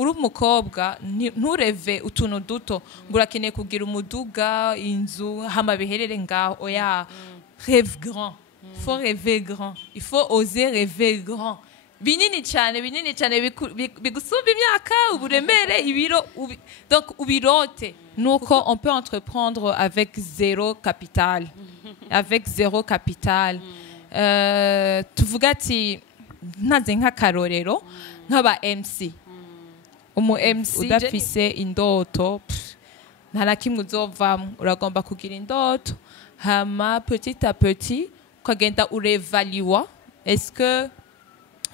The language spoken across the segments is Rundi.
uri umukobwa ntureve utuntu duto ngo urakeneye kugira umuduga inzu hama biherere ngaho oya rêve grand faut rêver grand il faut oser rêver grand binini cyane bigusumba imyaka uburemere ibiro donc ubirote nuko on peut entreprendre avec zéro capital tuvuga ati ntaze nk'akarorero nk'aba MC umu MC udafise indoto nta na kimwe uzovamo uragomba kugira indoto hama petit à petit ukagenda urevalua est-ce que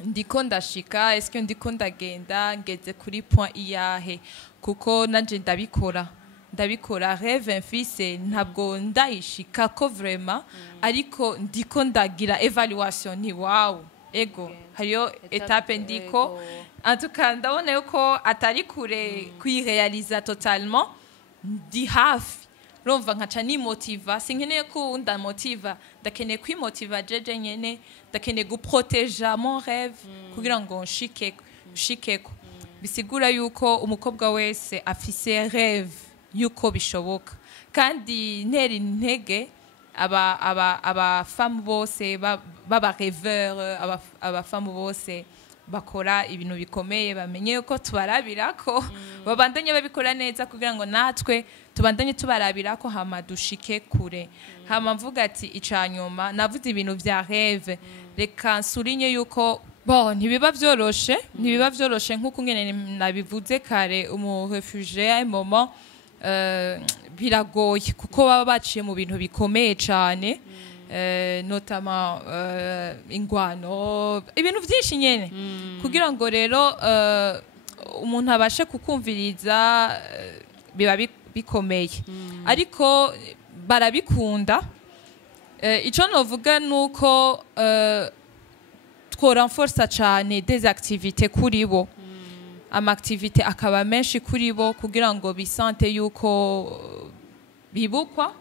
ndiko ndashika est-ce que ndiko ndagenda ngeze kuri point iyahe kuko nanje ndabikora rêve mfise ntabwo ndayishika ko vraiment ariko ndiko ndagira evaluation ni wow ego hariyo etape ndiko en tout cas ndabona yuko atari kure kuyirealiza totalement ndi hafi rumva nkaca ni motiva sinkeneye ko ndamotiva ndakeneye kwimotiva jeje nyene ndakeneye guproteja mon rêve kugira ngo nshikeko bisigura yuko umukobwa wese afise rêve yuko bishoboka kandi nteri intege aba femme bose baba rêveur aba femme bose bakora ibintu bikomeye bamenye yuko tubarabirako babandanye babikora neza kugira ngo natwe tubandanye tubarabirako hama dushike kure hama mvuga ati icanyuma navuze ibintu vya rêve reka nsurinye yuko ntibiba vyoroshe nk'uko ngene nabivuze kare umu réfugié à un moment biragoye kuko baba baciye mu bintu bikomeye cyane notamment ingwano ibintu byinshi nyene kugira ngo rero umuntu abashe kukumviriza biba bikomeye ariko barabikunda ico novuga nuko tworenforce cyane des activités kuri bo ama-activité akaba menshi kuri bo kugira ngo bisante yuko bibukwa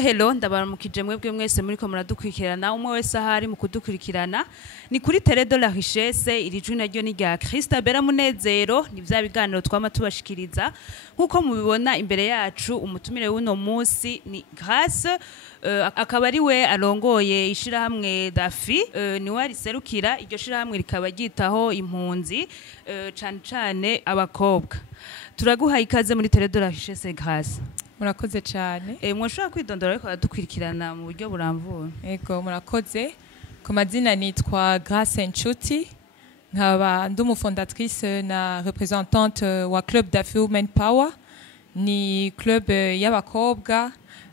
Hello ndabaramukije mwebwe mwese muri ko muradukurikirana umwe wese ahari mu kudukurikirana ni kuri Télé de la Richesse iri jwi naryo ni rya Christabella Munezero ni vya biganiro twama tubashikiriza nkuko mubibona imbere yacu umutumire w'uno munsi ni Grace akaba ari we arongoye ishirahamwe Dafi ni wari serukira iryo shirahamwe rikaba ryitaho impunzi cane abakobwa turaguha ikaze muri Télé de la Richesse Grace. Murakoze cyane mwashobora kwidondora ariko dukurikirana mu buryo buramvuye ego murakoze ku mazina nitwa Grace Nshuti nkaba ndi umufondatrice na représentante wa Club Dafi Women Power ni club y'abakobwa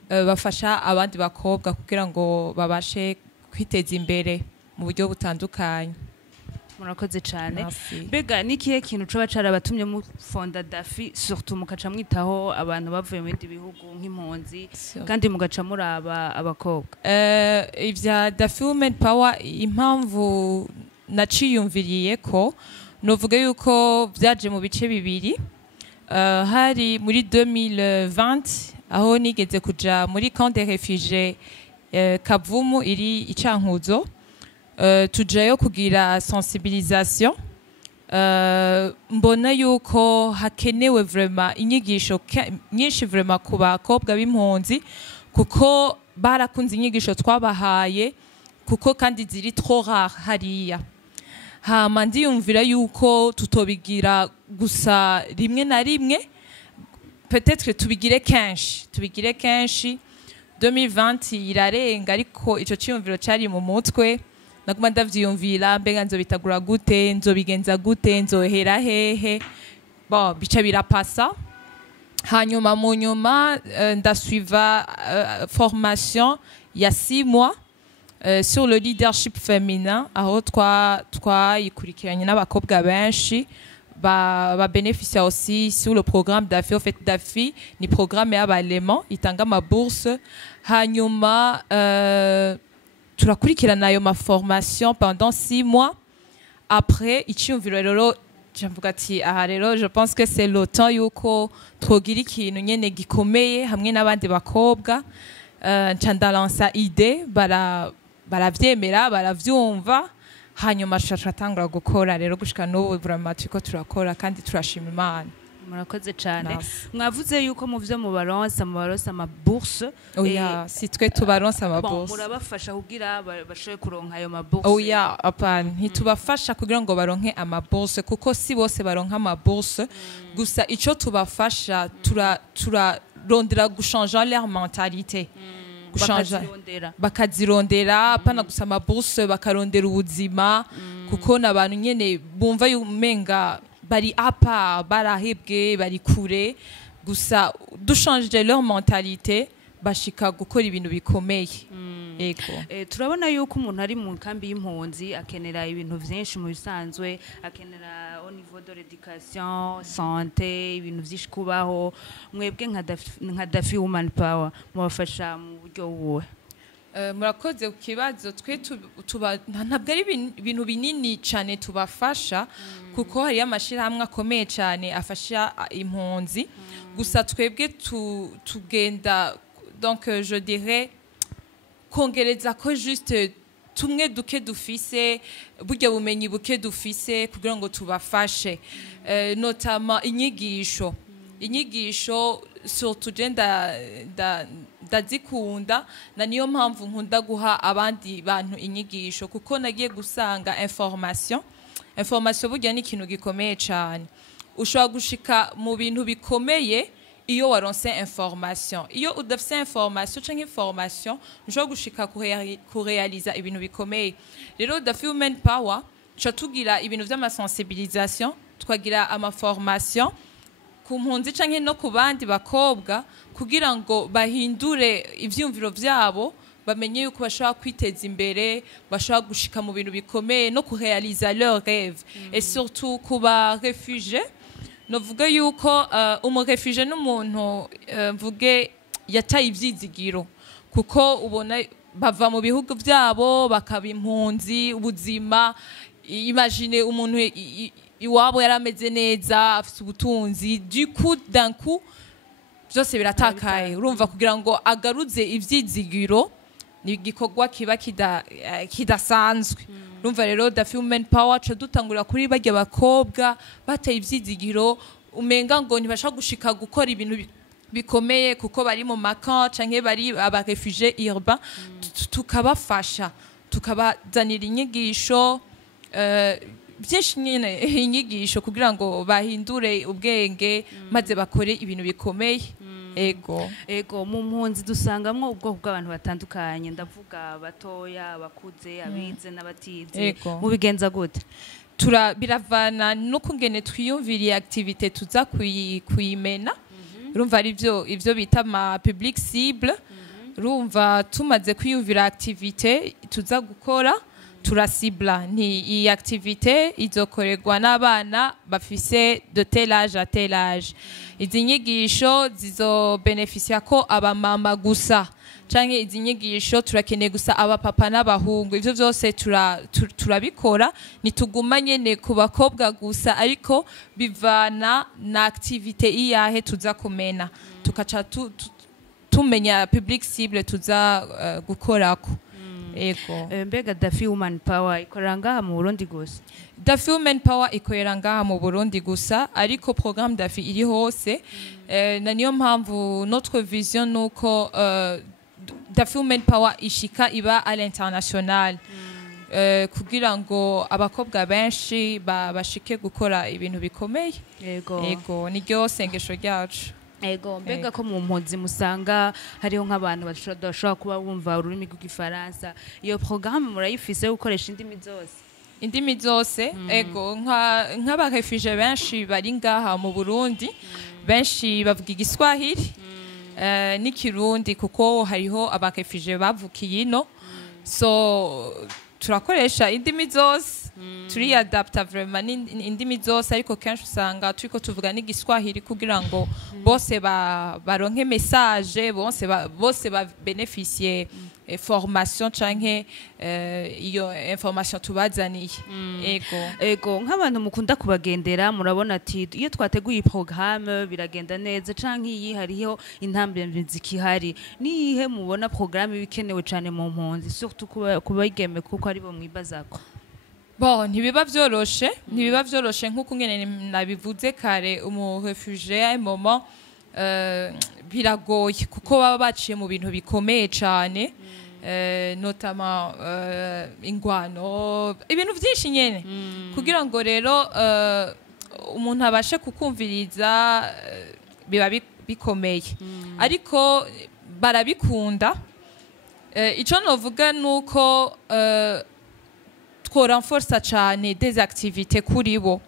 bafasha abandi bakobwa kugira ngo babashe kwiteza imbere mu buryo butandukanye. Murakoze cyane bega nikihe kintu coba carabatumye mu fonda Dafi surtout mukaca mwitaho abantu bavuye mu bindi bihugu nk'impunzi kandi mugaca muraba abakobwa ivya Dafi Women Power impamvu naciyumviriye ko novuga yuko vyaje mu bice bibiri hari muri 2020 aho nigeze kuja muri camp des réfugiés Kavumu iri icankuzo tujayo kugira sensibilisation mbona yuko hakenewe vraiment inyigisho nyinshi vraiment ku bakobwa b'impunzi kuko barakunze inyigisho twabahaye kuko kandi ziri trop rare hariya hama ndiyumvira yuko tutobigira gusa rimwe na rimwe peut-être tubigire kenshi 2020 irarenga ariko ico ciyumviro cari mu mutwe naguma ndavyiyumvira mbega nzobitagura gute nzobigenza gute nzohera hehe bica birapasa hanyuma mu nyuma ndasuiva formation ya 6 mois sur le leadership féminin aho twayikurikiranye n'abakobwa benshi ba bénéficier aussi sur le programme Dafi. En fait Dafi ni programme y'abalema itanga ma bourse hanyuma turakurikirana ayo ma formation pendant 6 mois après iciyumviro rero jamvuga ati aha rero je pense que c'est le temps yuko twogira ikintu nyene gikomeye hamwe n'abandi bakobwa nca ndalansa ide baravyemera baravyumva hanyuma turatangura gukora rero gushika n'ubu vraiment turiko turakora kandi turashima Imana. Murakoze cyane. Mwavuze yuko mu vyo mubaronsa amabourse. Oya si twe tubaronsa amabourse. Murabafasha kugira bashoye kuronka ayo mabourse. Oya apana ntitubafasha kugira ngo baronke amabourse kuko si bose baronka amabourse gusa ico tubafasha turarondera guchanger leur mentalité. Bakazirondera apana gusa amabourse bakarondera ubuzima kuko n'abantu nyene bumva yumenga bari apa barahebwe bari kure gusa dushanje leur mentalité bashika gukora ibintu bikomeye. Ego turabona yuko umuntu ari mu kambi y'impunzi akenera ibintu vyinshi mu bisanzwe akenera au niveau de l'éducation santé ibintu vyinshi kubaho mwebwe nka Dafi Woman Power mubafasha mu buryo buwe. Murakoze ku kibazo twe ntabwo ari ibintu binini cyane tubafasha kuko hari amashirahamwe akomeye cyane afasha impunzi gusa twebwe tugenda donc je dirais kongereza ko juste tumwe duke dufise burya bumenyi buke dufise kugira ngo tubafashe notamment inyigisho surtout ndazikunda na niyo mpamvu nkunda guha abandi bantu inyigisho kuko nagiye gusanga information burya ni ikintu gikomeye cyane ushobora gushika mu bintu bikomeye iyo waronse information iyo udafise information canke information ushobora gushika kurealiza ibintu bikomeye rero Dafi Woman Power tugira ibintu vy'amasensibilisation twagira amaformation ku mpunzi canke no ku bandi bakobwa kugira ngo bahindure ivyumviro vyabo bamenye yuko bashobora kwiteza imbere bashobora gushika mu bintu bikomeye no kurealiza leur rêve et surtout kuba réfugiés novuga yuko umurefugie n'umuntu mvuge yataye ivyizigiro kuko ubona bava mu bihugu vyabo bakaba impunzi ubuzima imagine umuntu iwabo yarameze neza afite ubutunzi du coup d'un coup byose biratakaye urumva kugira ngo agaruze ivyizigiro ni igikorwa kiba kidasanzwe urumva rero Dafi Woman Power co dutangura kuri barya bakobwa bateye ivyizigiro umenga ngo ntibasha gushika gukora ibintu bikomeye kuko bari mu makamp canke bari aba réfugiés urbains tukabafasha tukabazanira inyigisho byinshi nyine inyigisho kugira ngo bahindure ubwenge maze bakore ibintu bikomeye. Ego mu mpunzi dusangamwo ubwoko bw'abantu batandukanye ndavuga batoya abakuze abize n'abatize mu bigenza gute biravana no kungene twiyumviriye activité tuza kuyimena urumva ari ivyo bita ma public cible urumva tumaze kwiyumvira activité tuza gukora turasibla ni iyi activité izokorerwa n'abana bafise de tel âge à tel âge izi nyigisho zizobenefisia ko abamama gusa canke izi nyigisho turakeneye gusa abapapa n'abahungu ivyo vyose turabikora nituguma nyene ku bakobwa gusa ariko bivana na activité iyahe tuza kumena tukaca tumenya public cible tuza gukorako. Mbega Dafi Woman Power ikorera ngaha mu Burundi gusa? Dafi Woman Power ikorera ngaha mu Burundi gusa ariko programme Dafi iri hose na niyo mpamvu notre vision nuko Dafi Woman Power ishika iba à l'international kugira ngo abakobwa benshi bashike gukora ibintu bikomeye. Ego niryo sengesho ryacu. Ego mbega ko mu mpunzi musanga hariho nk'abantu bashobora kuba bumva ururimi rw'igifaransa iyo programme murayifise gukoresha indimi zose ego nk'abarefugee benshi bari ngaha mu Burundi benshi bavuga igiswahili n'ikirundi kuko hariho abarefugee bavukiye ino so turakoresha indimi zose turi adapta vraiment indimi zose ariko kenshi usanga turiko tuvuga n'igiswahili kugira ngo bose baronke message bose ba beneficier formation canke iyo information tubazaniye. Ego nk'abantu mukunda kubagendera murabona ati iyo twateguye programme biragenda neza canke iyi hariho intambwe zikihari nihe mubona programme bikenewe cane mu mpunzi surtout kubigeme kuko ari bo mwibazako. Bon, ntibiba vyoroshe nk'uko ngene nabivuze kare umu réfugié à un moment biragoye kuko baba baciye mu bintu bikomeye cyane notamment ingwano ibintu byinshi nyene kugira ngo rero umuntu abashe kukumviriza biba bikomeye ariko barabikunda ico novuga nuko tworenforce cyane des activités kuri bo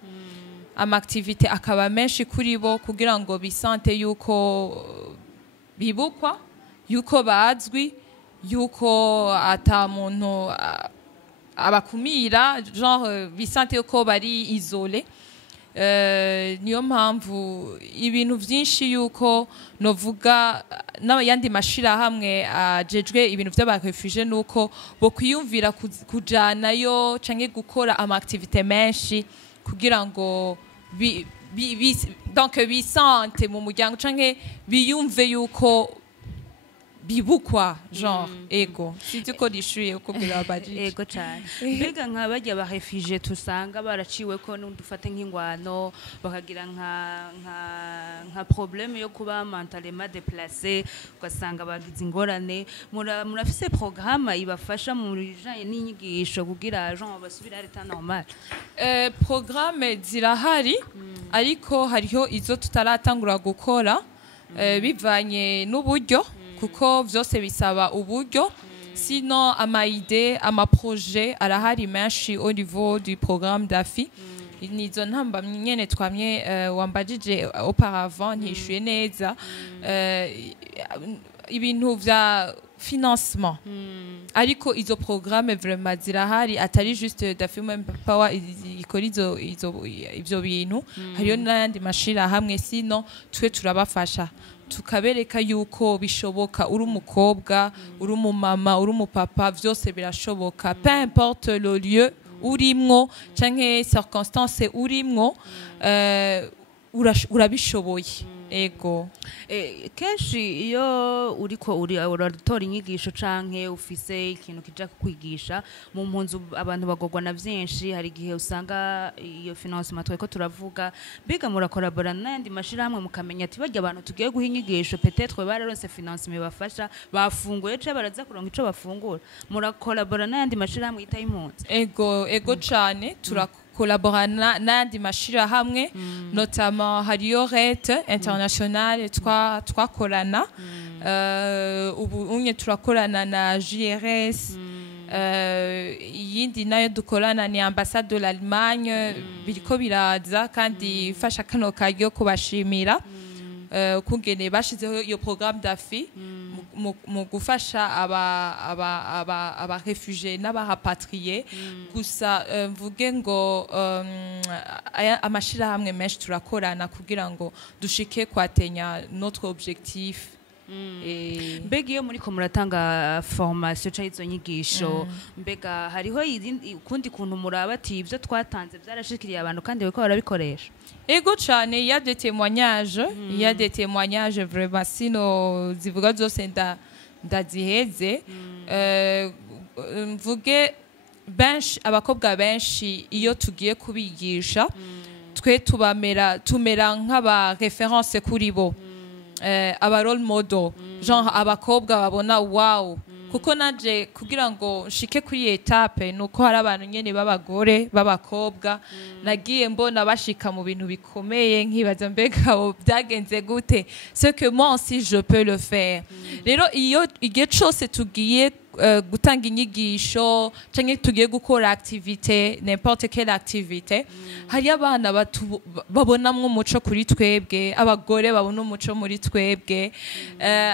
activité akaba menshi kuri bo kugira ngo bisante yuko bibukwa yuko bazwi yuko ata muntu abakumira genre bisante yuko bari isolé niyo mpamvu ibintu byinshi yuko novuga n'ayandi mashira hamwe ajejwe ibintu by'abarefugee nuko bo kwiyumvira kujanayo canke gukora activité menshi kugira ngo donc bisante mu muryango canke biyumve yuko bibukwa genre ego sivyo ko rishuye uko birabajije ego cyane mbega nk'abajya ba refugee tusanga baraciwe ko n'udufate nk'ingwano bakagira nka problème yo kuba mentalement déplacé ugasanga bagize ingorane murafise programme ibafasha mu bijanye n'inyigisho kugira genre basubira à l'état normal. Programme zirahari ariko hariho izo tutaratangura gukora bivanye n'uburyo kuko vyose bisaba uburyo sinon amaide amaprojet arahari menshi au niveau du programme d'AFI nizo ntamba nyene twamye wambajije auparavant ntishuye neza ibintu vya financement ariko izo programme vraiment zirahari atari juste d'AFI Power ikora ivyo bintu hariyo n'ayandi mashira hamwe sinon twe turabafasha tukabereka yuko bishoboka uri umukobwa uri umumama uri umupapa vyose birashoboka peu importe le lieu urimwo canke circonstance urimwo urabishoboye ego kenshi iyo uriko uratora inyigisho canke ufise ikintu kija kukwigisha mu mpunzi abantu bagogwa na vyinshi hari gihe usanga iyo financement tweko turavuga biga murakorabora n'andi mashira hamwe mukamenya ati bajya abantu tugiye guha inyigisho peut-être bararonse financement bafasha bafunguye ce baraza kuronka ico bafungura murakorabora n'andi mashira hamwe yita impunzi ego cane collaborer n'andi mashira hamwe notamment hariyo rete internationale twakorana ubu unye turakorana na JRS yindi nayo dukorana ni ambassade de l'Allemagne biriko biraza kandi fasha kano karyo kubashimira kungene bashizeho iyo programme d'AFI mu gufasha aba réfugiés n'abarapatriés gusa mvuge ngo amashira hamwe menshi turakorana kugira ngo dushike kwatenya notre objectif. Mbega iyo muriko muratanga formation ca izo nyigisho mbega hariho ukundi kuntu muraba ati ivyo twatanze vyarashikiriye abantu kandi beko barabikoresha ego cane il y a des témoignages vraiment sino zivuga zose ndaziheze mvuge benshi abakobwa benshi iyo tugiye kubigisha twe tumera nk'aba référence kuri bo aba role model genre abakobwa babona wow kuko naje kugira ngo nshike kuri etape nuko hari abantu nyene b'abagore b'abakobwa nagiye mbona bashika mu bintu bikomeye nkibaza mbega byagenze gute ce que moi aussi je peux le faire rero iyo igihe cyose tugiye gutanga inyigisho canke tugiye gukora activité n'importe quelle activité hari abana babonamwe umuco kuri twebwe abagore babona umuco muri twebwe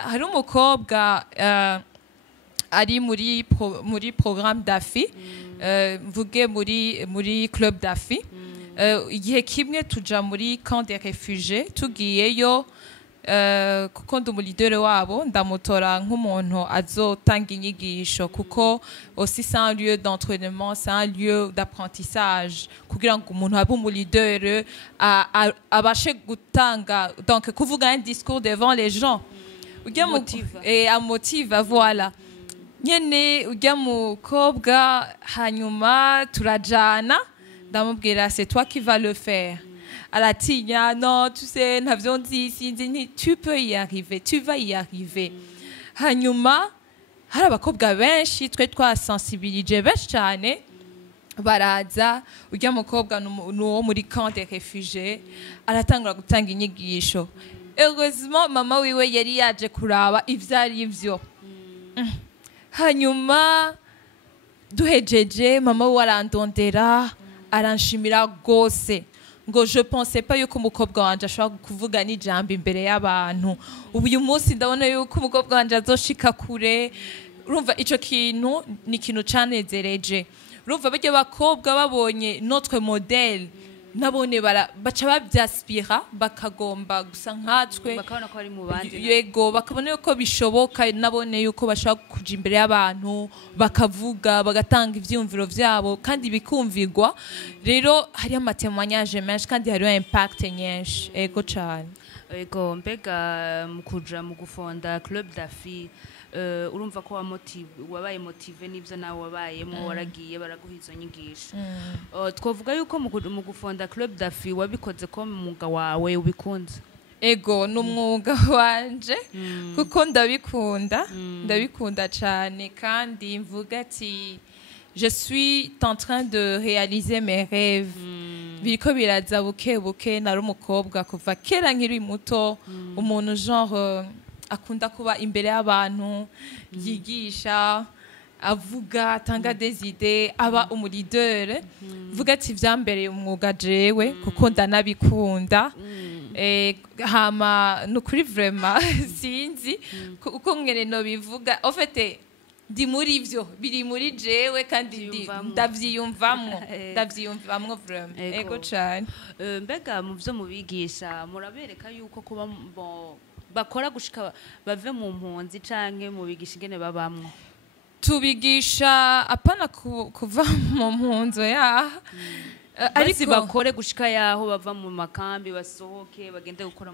hari umukobwa ari muri programme d'AFI mvuge muri club d'AFI igihe kimwe tuja muri camp des réfugiés tugiyeyo kuko ndi umulideri wabo ndamutora nk'umuntu azotanga inyigisho kuko aussi c'est un lieu d'entraînement, c'est un lieu d'apprentissage kugira ngo umuntu abe umulideri abashe gutanga donc kuvuga un discours devant les gens amotiva voilà nyene ujya mukobwa hanyuma turajana ndamubwira c'est toi qui vas le faire aratinya non tu sais ntavyo nzi sinzi tu peux y arriver tu vas y arriver hanyuma hari abakobwa benshi twe twasensibilije benshi cyane baraza ujya mukobwa nuwo muri camp des réfugiés aratangura gutanga inyigisho heureusement mama wiwe yari yaje kuraba ivyari ivyo hanyuma duhejeje mama we arandondera aranshimira gose ngo je pensais pas yuko umukobwa wanje ashobora kuvuga n'ijambo imbere y'abantu uyu munsi ndabona yuko umukobwa wanje azoshika kure urumva ico kintu ni ikintu canezereje urumva barya bakobwa babonye notre modèle nabone baca babyaspira bakagomba gusa nkatwe bakabona ko ari mu bandi yego bakabona yuko bishoboka nabone yuko bashaka kuja imbere y'abantu bakavuga bagatanga ivyumviro vyabo kandi bikumvirwa rero hari amatemanyage menshi kandi hari impact nyinshi ego cyane ego mbega mukuja mu gufonda Club d'Afi urumva ko wabaye motive n'ibyo nawe wabayemo waragiye baraguha izo nyigisho twavuga yuko mu gufonda Club d'Afi wabikoze ko umwuga wawe ubikunze ego n'umwuga wanje kuko ndabikunda cyane kandi mvuga ati je suis en train de réaliser mes rêves biriko biraza buke buke nari umukobwa kuva kera nkiri muto umuntu genre akunda kuba imbere y'abantu yigisha avuga atanga des idées aba umulideri vuga ati vyambereye umwuga jewe kuko ndanabikunda hama nukuri vraiment sinzi uko mwene no bivuga en fait ndi muri ivyo biri muri jewe kandi ndavyiyumvamwo vraiment ego cyane mbega mu vyo mubigisha murabereka yuko kuba bakora gushika bave mu mpunzi canke mu bigisha ingene babamwo tubigisha apana kuva mu mpunzo ariko bakore gushika yaho bava mu makambi basohoke bagende gukora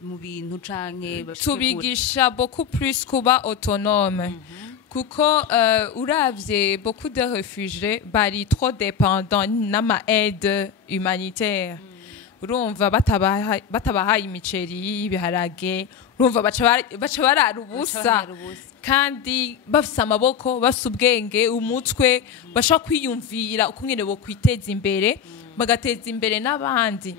mu bintu canke tubigisha beaucoup plus kuba autonome kuko uravye beaucoup de réfugiés bari trop dépendants n'ama aide humanitaire urumva batabahaye imiceri ibiharage urumva baca barara ubusa kandi bafise amaboko bafise ubwenge umutwe bashaka kwiyumvira uko nyene bo kwiteza imbere bagateza imbere n'abandi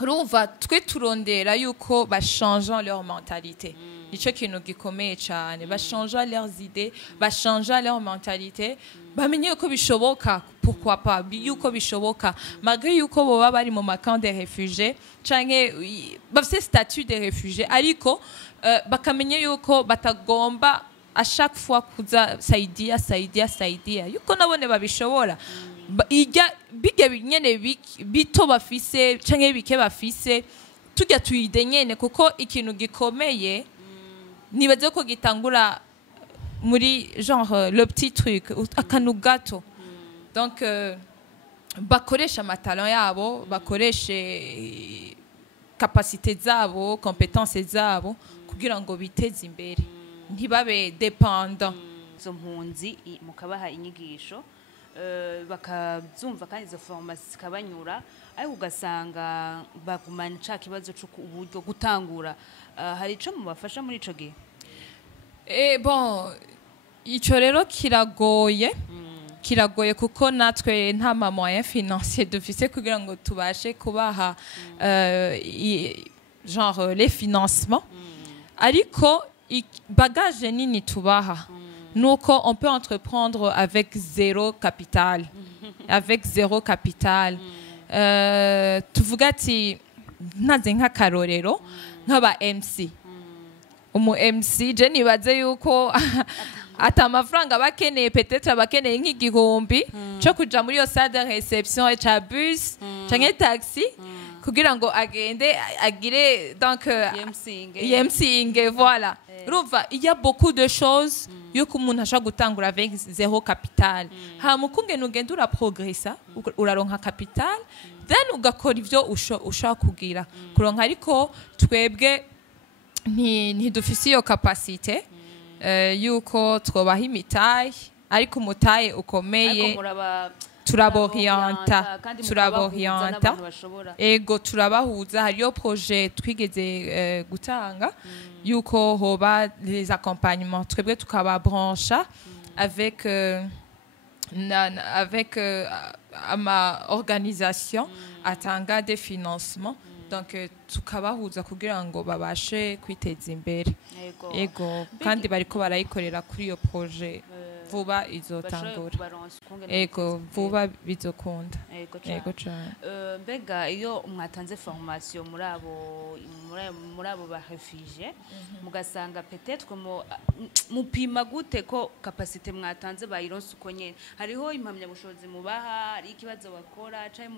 urumva twe turondera yuko bachange leur mentalité nico kintu gikomeye cyane bachange leurs idées bachange leur mentalité bamenye yuko bishoboka pourquoi pas yuko bishoboka malgré yuko boba bari mu camp des réfugiés canke bafise statut de réfugiés ariko bakamenya yuko batagomba à chaque fois kuza saidia yuko nabone babishobora bijya nyene bito bafise canke bike bafise tujya tuyide nyene kuko ikintu gikomeye nibaze ko gitangura muri genre le petit truc akantu gato donc bakoresha amatalent yabo bakoreshe capacité zabo compétences zabo kugira ngo biteze imbere ntibabe dependant zo mpunzi mukabaha inyigisho bakabyumva kandi izo formation zikabanyura ariko ugasanga bagumana ca kibazo cyo uburyo gutangura hari ico mubafasha muri ico gihe bon ico rero kiragoye kuko natwe nta moyen financier dufise kugira ngo tubashe kubaha genre les financements ariko bagage nini tubaha nuko on peut entreprendre avec zéro capital tuvuga ati ntaze nk'akarorero nk'aba MC MC je nibaze yuko ata amafaranga bakeneye peut-être abakeneye nk'igihumbi cyo kuja muri yo salle de réception et cha bus canke taxi kugira ngo agende agire donc yemsinge voilà urumva il y a beaucoup de choses yuko umuntu ashaka gutangura avec zéro capital hama ukungene ugenda uraprogressa uraronka capital then ugakora ivyo ushaka kugira kuronka ariko twebwe ntidufise iyo capacité yuko twobaha imitahe ariko umutahe ukomeye turaborienta ego turabahuza hariyo projet twigeze gutanga yuko hoba les accompagnements twebwe tukababrancha avec ama organisation atanga des financements donc tukabahuza kugira ngo babashe kwiteza imbere ego kandi bariko barayikorera kuri iyo projet vuba izotangura ego vuba bizokunda ego cyane mbega iyo mwatanze formation muri abo ba réfugiés mugasanga peut-être mupima gute ko capacité mwatanze bayironse uko nyene hariho impamya bushobozi mubaha ari ikibazo bakora cyane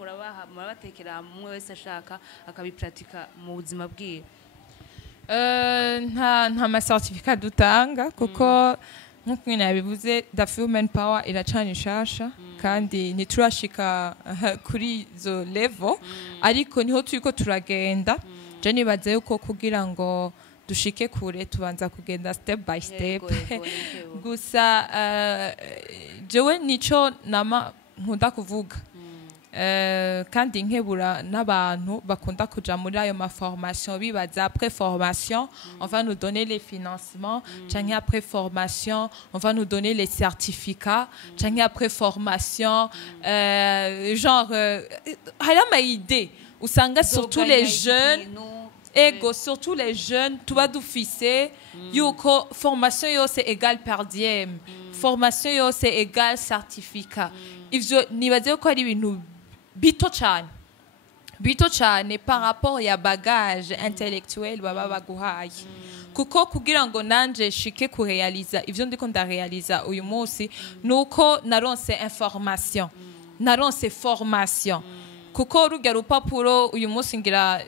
murabatekera umwe wese ashaka akabipratika mu buzima bwiwe nta ma certificat dutanga kuko nk'uko nyine yabivuze Daffy Women Power iracana ishasha kandi ntiturashika kuri izo level ariko niho turiko turagenda je nibaze yuko kugira ngo dushike kure tubanza kugenda step by step gusa jewe nico nama nkunda kuvuga kandi nkebura n'abantu bakunda kuja muri ayo ma formation bibaza après formation on va nous donner les financements canke après formation on va nous donner les certificats canke après formation genre hari ama idée usanga surtout les jeunes ego surtout les jeunes tuba dufise yuko formation yose égale per diem formation yose égale certificat ivyo nibaze ko ari ibintu bito cyane par rapport ya bagage intellectuel baba baguhaye kuko kugira ngo nanje shike kurealiza ivyo ndiko ndarealiza uyu munsi nuko naronse information naronse formation kuko rugya rupapuro uyu munsi ngira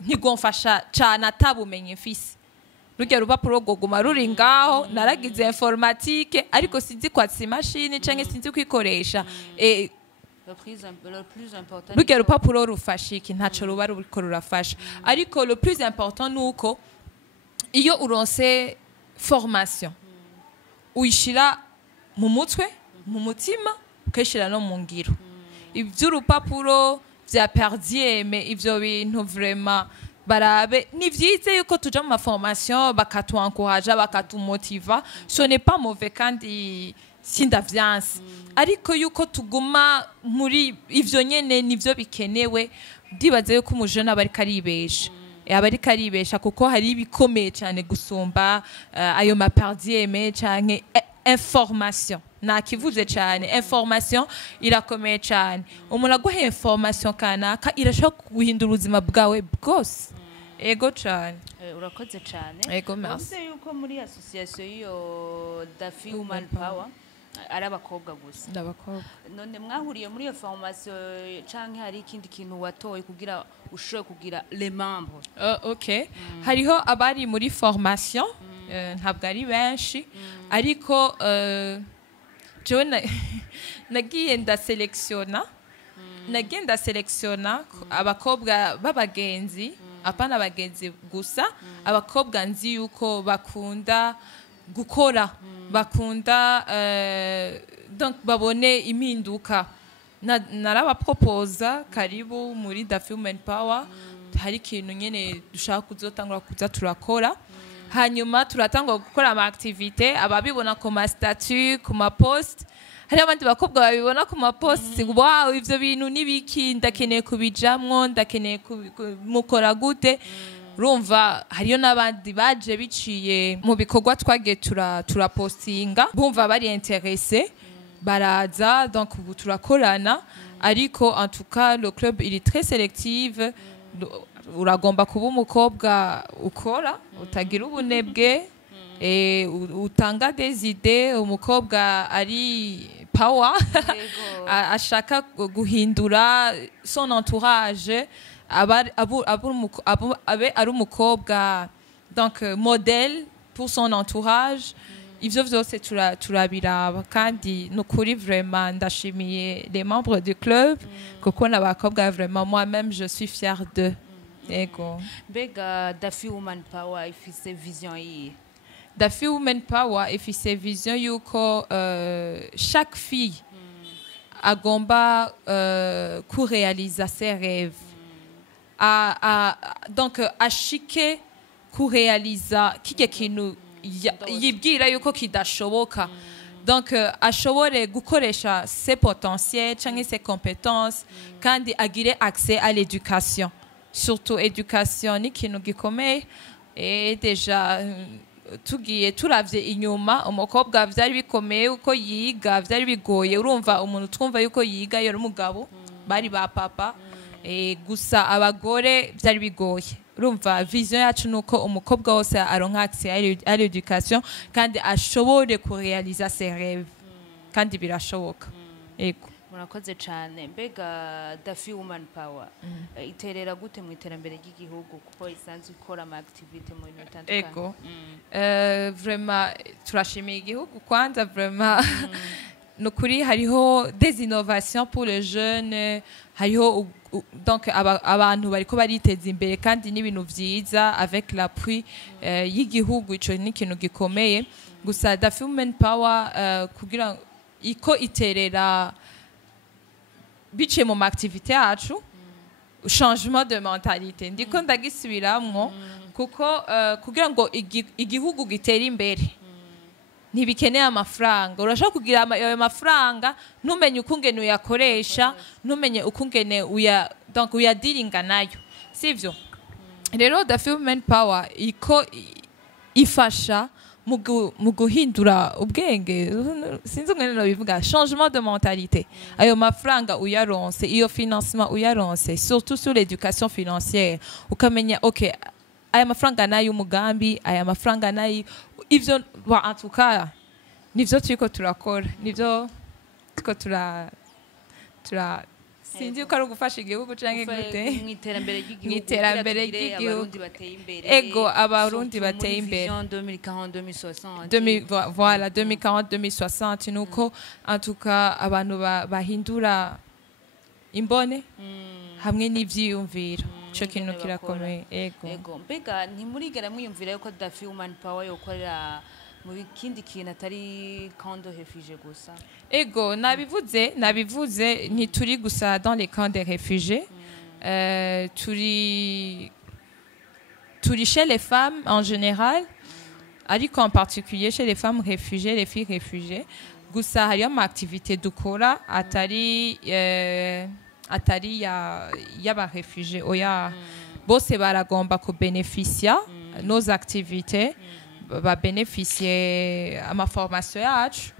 ntigomfasha cyane atabumenye mfise rugya rupapuro goguma ruri ngaho naragize informatique ariko sinzi kwatsa imashini canke sinzi kwikoresha rugya rupapuro rufasha iki ntaco ruba ruriko rurafasha ariko le plus important nuko iyo uronse formation uyishira mu mutwe mu mutima ukashira no mu ngiro ivy'urupapuro vya per diem ivyo bintu vraiment barabe ni vyize yuko tuja mu formation bakatuencourager bakatumotiva ce n'est pas mauvais kandi sindavyanse ariko yuko tuguma muri ivyo nyene nivyo bikenewe ndibaze yuko umujene aba ariko aribesha kuko hari ibikomeye cyane gusumba ayo ma per diem canke information nakivuze cyane information irakomeye cyane umuntu aguhe information kanaka irashaka guhindura ubuzima bwawe bwose ego cyane urakoze cyane ego merci yuko muri association yo Daffy Women Power ari abakobwa gusa ndabakobwa none mwahuriye muri iyo formation canke hari ikindi kintu watoye kugira ushobore kugira les membres okay hariho abari muri formation ntabwo ari benshi ariko jewe nagiye ndaselektiona abakobwa b'abagenzi apana abagenzi gusa abakobwa nzi yuko bakunda gukora bakunda donc babone impinduka narabaproposa karibu muri Daffy Women Power hari ikintu nyene dushaka kuzotangura kuza turakora hanyuma turatangwa gukora ama activité ababibona ku ma statut ku ma post hari abandi bakobwa babibona ku ma post wow ivyo bintu nibiki ndakeneye kubijamwo ndakeneye mukora gute urumva hariyo n'abandi baje biciye mu bikorwa twagiye turapostinga bumva bari intéressé baraza donc ubu turakorana ariko en tout cas le club il est très sélective uragomba kuba umukobwa ukora utagira ubunebwe utanga des idées umukobwa ari power ashaka guhindura son entourage abe ari umukobwa donc modèle pour son entourage ivyo vyose turabiraba kandi nukuri vraiment ndashimiye les membres du club kuko n'abakobwa vraiment moi-même je suis fière d'eux. Ego. Mbega Dafi Woman Power ifise vision iyi. Dafi Woman Power ifise vision yuko chaque fille agomba kurealiza ses rêves. Donc ashike kurealiza kike kintu yibwira yuko kidashoboka. Donc ashobore gukoresha ses potentiels canke ses compétences kandi agire accès à l'éducation. Surtout éducation ni kintu gikomeye deja tugiye turavye inyuma umukobwa vyari bikomeye uko yiga vyari bigoye urumva umuntu twumva yuko yiga yari umugabo bari ba papa gusa abagore vyari bigoye urumva vision yacu nuko umukobwa wose aronka accès à l'éducation kandi ashobore kurealiza ses rêves kandi birashoboka. Ego. Murakoze cyane. Mbega Dafi Woman Power iterera gute mu iterambere ry'igihugu kuko isanzwe ikora ama activity mu bintu bitandukanye? Ego. Vraiment turashimiye igihugu kwanza vraiment nukuri hariho des innovations pour les jeunes hariho donc abantu bariko bariteza imbere kandi n'ibintu vyiza avec l'appui y'igihugu ico ni kintu gikomeye gusa Dafi Woman Power kugira iko iterera bice mu activité yacu changement de mentalité ndiko ndagisubiramwo kuko kugira ngo igihugu gitere imbere ntibikeneye amafaranga urashaka kugira ayo mafaranga ntumenye ukungene uyakoresha ntumenye ukungene donc uyadiringa nayo sivyo rero Dafi Woman Power iko ifasha mu guhindura ubwenge sinzi ngene no bivuga changement de mentalité ayo mafaranga uyaronse iyo financement uyaronse surtout sur l'éducation financière ukamenya okay aya mafaranga nayo umugambi aya mafaranga nayo ivyo en tout cas nivyo turiko turakora nivyo turiko tura sinzi uko ari ugufasha igihugu canke gute mw'iterambere ry'igihugu ego abarundi bateye imbere 2040-2060 voilà 2040-2060 nuko en tout cas abantu bahindura imbone hamwe n'ivyiyumviro ico kintu kirakomeye. Ego mbega ntimurigera mwiyumvira yuko Dafi Woman Power yokorera mu kindi kintu atari camp de réfugiés gusa? Ego nabivuze ntituri gusa dans les camps de réfugiés turi chez les femmes en général ariko en particulier chez les femmes réfugiées les filles réfugiées gusa hariyo ama activité dukora atari y'aba réfugiés oya bose baragomba kubénéficia nos activités babénéficier ama formation yacu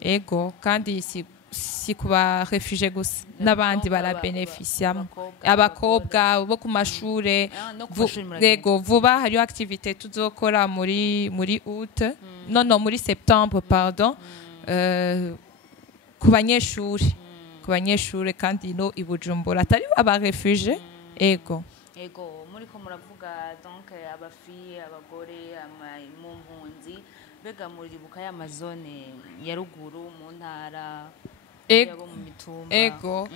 ego kandi si kuba réfugié gusa n'abandi barabénéficiamo abakobwa bo ku mashure ego vuba hariyo activité tuzokora muri août non muri septembre pardon ku banyeshure kandi no ibujumbura atari aba réfugié ego muriko muravuga donc abafi abagore mu mpunzi bega muribuka ya mazone ya ruguru mu ntara yabo mu mitumba ego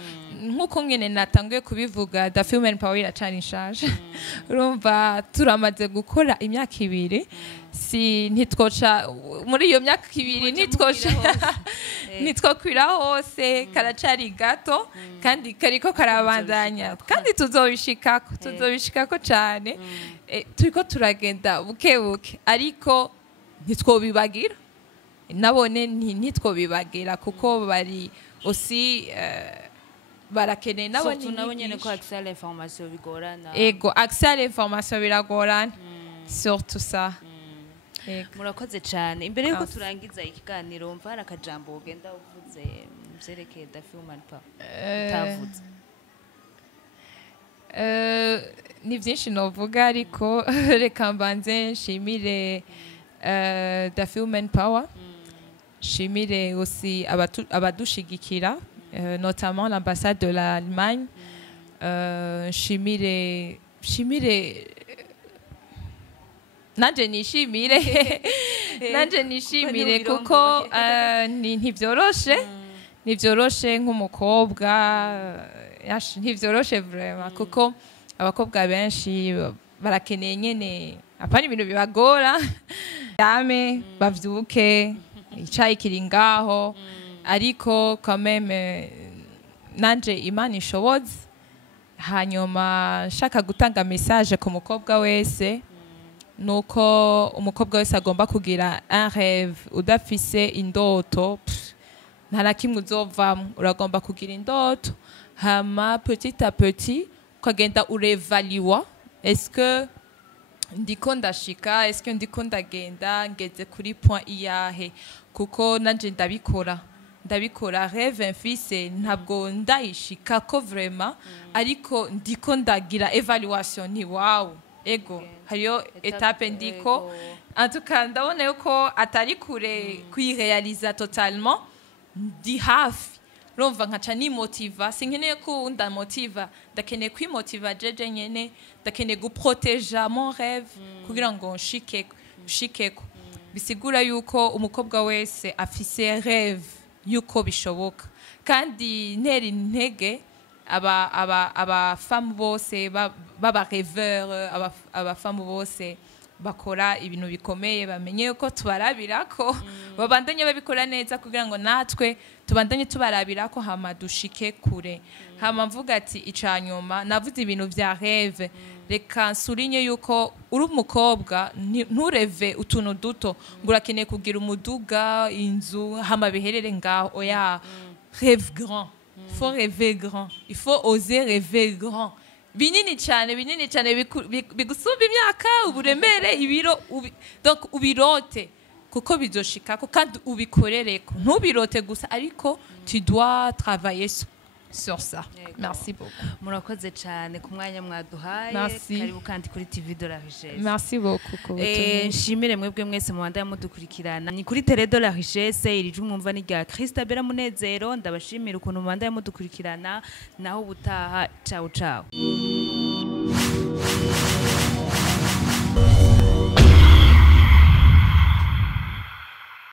nkuko ngene natanguye kubivuga Dafi Woman Power iracana inshaje urumva turamaze gukora imyaka 2 si ntitwoca muri iyo myaka 2 ntitwokwira hose karacari gato kandi kariko karabandanya kandi tuzobishikako cyane turiko turagenda bukebuke ariko ntitwobibagira nabone ntitwobibagira kuko bari aussi barakeneye nabone ko accès à l'information bigorana ego accès à l'information biragorana surtout ça. Murakoze cyane imbere yuko turangiza ikiganiro mva hari akajambo ugenda uvuze mvyerekeye Dafi Woman Power utavuze ni byinshi novuga ariko reka mbanze nshimire Dafi Woman Power nshimire aussi abadushigikira notamment l'ambassade de l'Allemagne nshimire nanje nishimire nanje nishimire kuko ntivyoroshe nk'umukobwa ntivyoroshe vraiment kuko abakobwa benshi barakeneye nyene apana ibintu bibagora dame bavyuke icayi kiri ngaho ariko quand même nanje Imana ishoboze hanyuma nshaka gutanga message ku mukobwa wese nuko umukobwa wese agomba kugira un rêve udafise indoto nta na kimwe uzovamwo uragomba kugira indoto hama petit à petit ukagenda urevalua est-ce que ndiko ndashika est-ce que ndiko ndagenda ngeze kuri point iyahe kuko nanje ndabikora rêve mfise ntabwo ndayishika ko vraiment ariko ndiko ndagira evaluation ni wow ego hariyo etape ndiko en tout cas ndabona yuko atari kure kuyirealiza totalement ndi hafi urumva nkaca nimotiva sinkeneye ko ndamotiva ndakeneye kwimotiva jeje nyene ndakeneye guproteja mon rêve kugira ngo nshikeko bisigura yuko umukobwa wese afise rêve yuko bishoboka kandi ntera intege abafamu bose b'abareveur abafamu bose bakora ibintu bikomeye bamenye yuko tubarabirako babandanye babikora neza kugira ngo natwe tubandanye tubarabirako hama dushike kure hama mvuga ati icanyuma navuze ibintu vya rêve reka nsurinye yuko uri umukobwa ntureve utuntu duto ngo urakeneye kugira umuduga inzu hama biherere ngaho oya rêve grand il faut rêver grand il faut oser rêver grand binini cyane bigusumba imyaka uburemere ibiro donc ubirote kuko bizoshikako kandi ubikorereko ntubirote gusa ariko tu dois travailler sur ça. Merci beaucoup. Murakoze cyane ku mwanya mwaduhaye karibu kandi kuri TV de la Richesse. Merci beaucoup. Nshimire mwebwe mwese mubandaye mudukurikirana ni kuri Télé de la Richesse iri jumwumva ni rya Christa Bera Munezero ndabashimira ukuntu mubandaye mudukurikirana naho butaha ciao ciao.